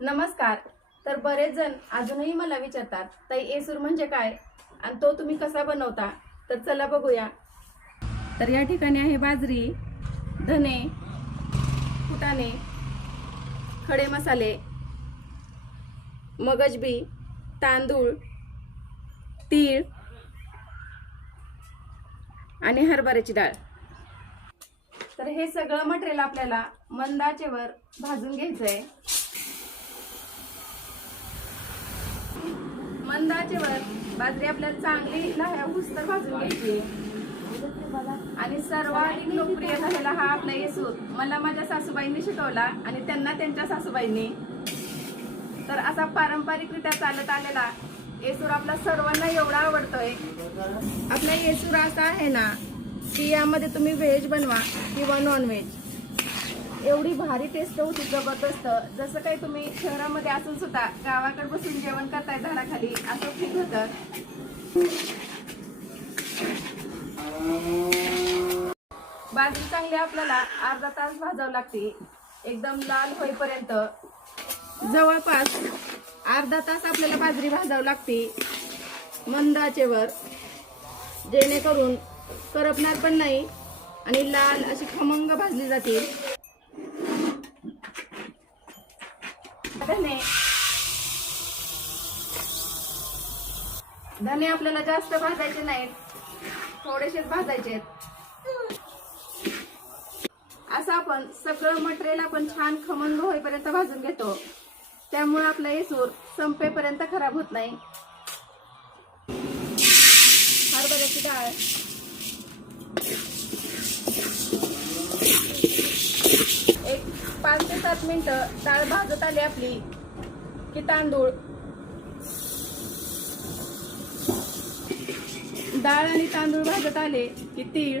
नमस्कार. तर बरेच जण अजूनही मला विचारतात, ताई येसूर म्हणजे काय आणि तो तुम्ही कसा बनवता? तर चला बघूया. तर या ठिकाणी आहे बाजरी, धने, फुटाणे, खडे मसाले, मगजबी, तांदूळ, तीळ आणि हरभऱ्याची डाळ. तर हे सगळं मटेरियल आपल्याला मंद आचेवर भाजून घ्यायचंय. मंद आचेवर बाजरी आपल्याला चांगली लाह्या हुसतर भाजून घ्यायची. आणि सर्वाधिक लोकप्रिय झालेला हा आपला येसूर मला माझ्या सासूबाईंनी शिकवला आणि त्यांना त्यांच्या सासूबाईंनी. तर असा पारंपरिकरित्या चालत आलेला येसूर आपला सर्वांना एवढा आवडतोय. आपला येसूर असा आहे ना की यामध्ये तुम्ही व्हेज बनवा किंवा नॉन व्हेज, एवढी भारी टेस्ट होती, जबरदस्त. जसं काही तुम्ही शहरामध्ये असून सुद्धा गावाकडे बसून जेवण करताय झाडाखाली असं फील होतं. बाजरी चांगली आपल्याला अर्धा तास भाजावं लागते, एकदम लाल होईपर्यंत. जवळपास अर्धा तास आपल्याला बाजरी भाजावं लागते मंद आचेवर, जेणेकरून करपणार पण नाही आणि लाल अशी खमंग भाजली जाते. धने आपल्याला जास्त भाजायचे नाहीत, थोडेसेच भाजायचे. असं आपण सगळं मटेरियल आपण छान खमंग होईपर्यंत भाजून घेतो, त्यामुळे आपला येसूर संपेपर्यंत खराब होत नाही. हरभऱ्याची डाळ, एक 5 ते 7 मिनिटं डाळ भाजत आली आपली की तांदूळ, डाळ आणि तांदूळ भाजत आले की तीळ,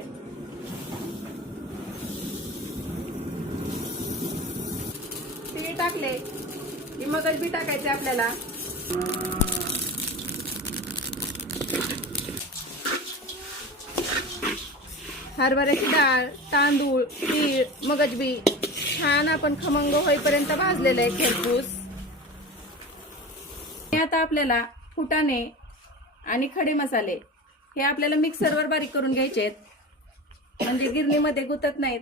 तीळ टाकले की मगजबी टाकायचे आपल्याला. हरभऱ्याची डाळ, तांदूळ, तीळ, मगजबी छान आपण खमंग होईपर्यंत भाजलेलं आहे खरपूस. आता आपल्याला फुटाणे आणि खडे मसाले हे आपल्याला मिक्सरवर बारीक करून घ्यायचे आहेत, म्हणजे गिरणीमध्ये गुतत नाहीत.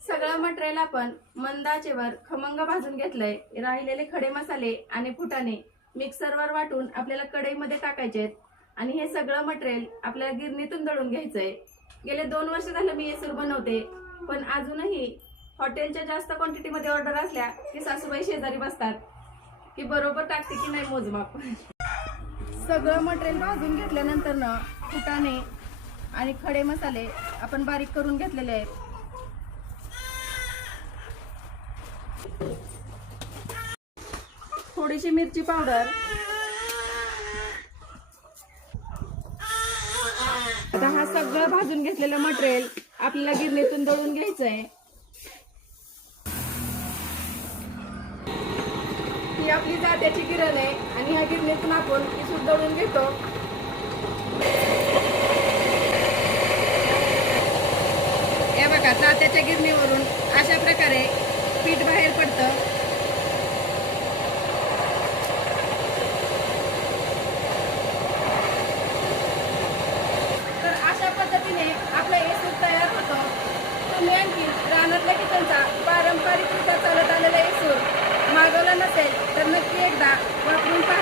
सगळं मटेरियल आपण मंद आचेवर खमंग भाजून घेतलंय. राहिलेले खडे मसाले आणि फुटाणे मिक्सरवर वाटून आपल्याला कढईमध्ये टाकायचे आहेत आणि हे सगळं मटेरियल आपल्याला गिरणीतून दळून घ्यायचंय. गेले 2 वर्ष झालं मी येसूर बनवते, पण अजूनही हॉटेलच्या जास्त क्वांटिटीमध्ये ऑर्डर असल्या की सासूबाई शेजारी बसतात की बरोबर टाकते की नाही मोजमाप. सगळं मटेरियल भाजून घेतल्यानंतर ना फुटाणे आणि खडे मसाले आपण बारीक करून घेतलेले आहेत. थोडीशी मिरची पावडर, आता हा सगळं भाजून घेतलेलं मटेरियल आपल्याला गिरणीतून दळून घ्यायचंय. ही आपली जात्याची गिरण आहे आणि ह्या गिरणीतून आपण इसू दळून घेतो. हे बघा, जात्याच्या गिरणीवरून अशा प्रकारे पीठ बाहेर पडतं. तर अशा पद्धतीने आपला येसूर तयार होतो. तुम्ही आणखी रानातल्या किचनचा पारंपरिकरित्या चालत आलेला येसूर मागवला नसेल तर नक्की एकदा वापरून पहा.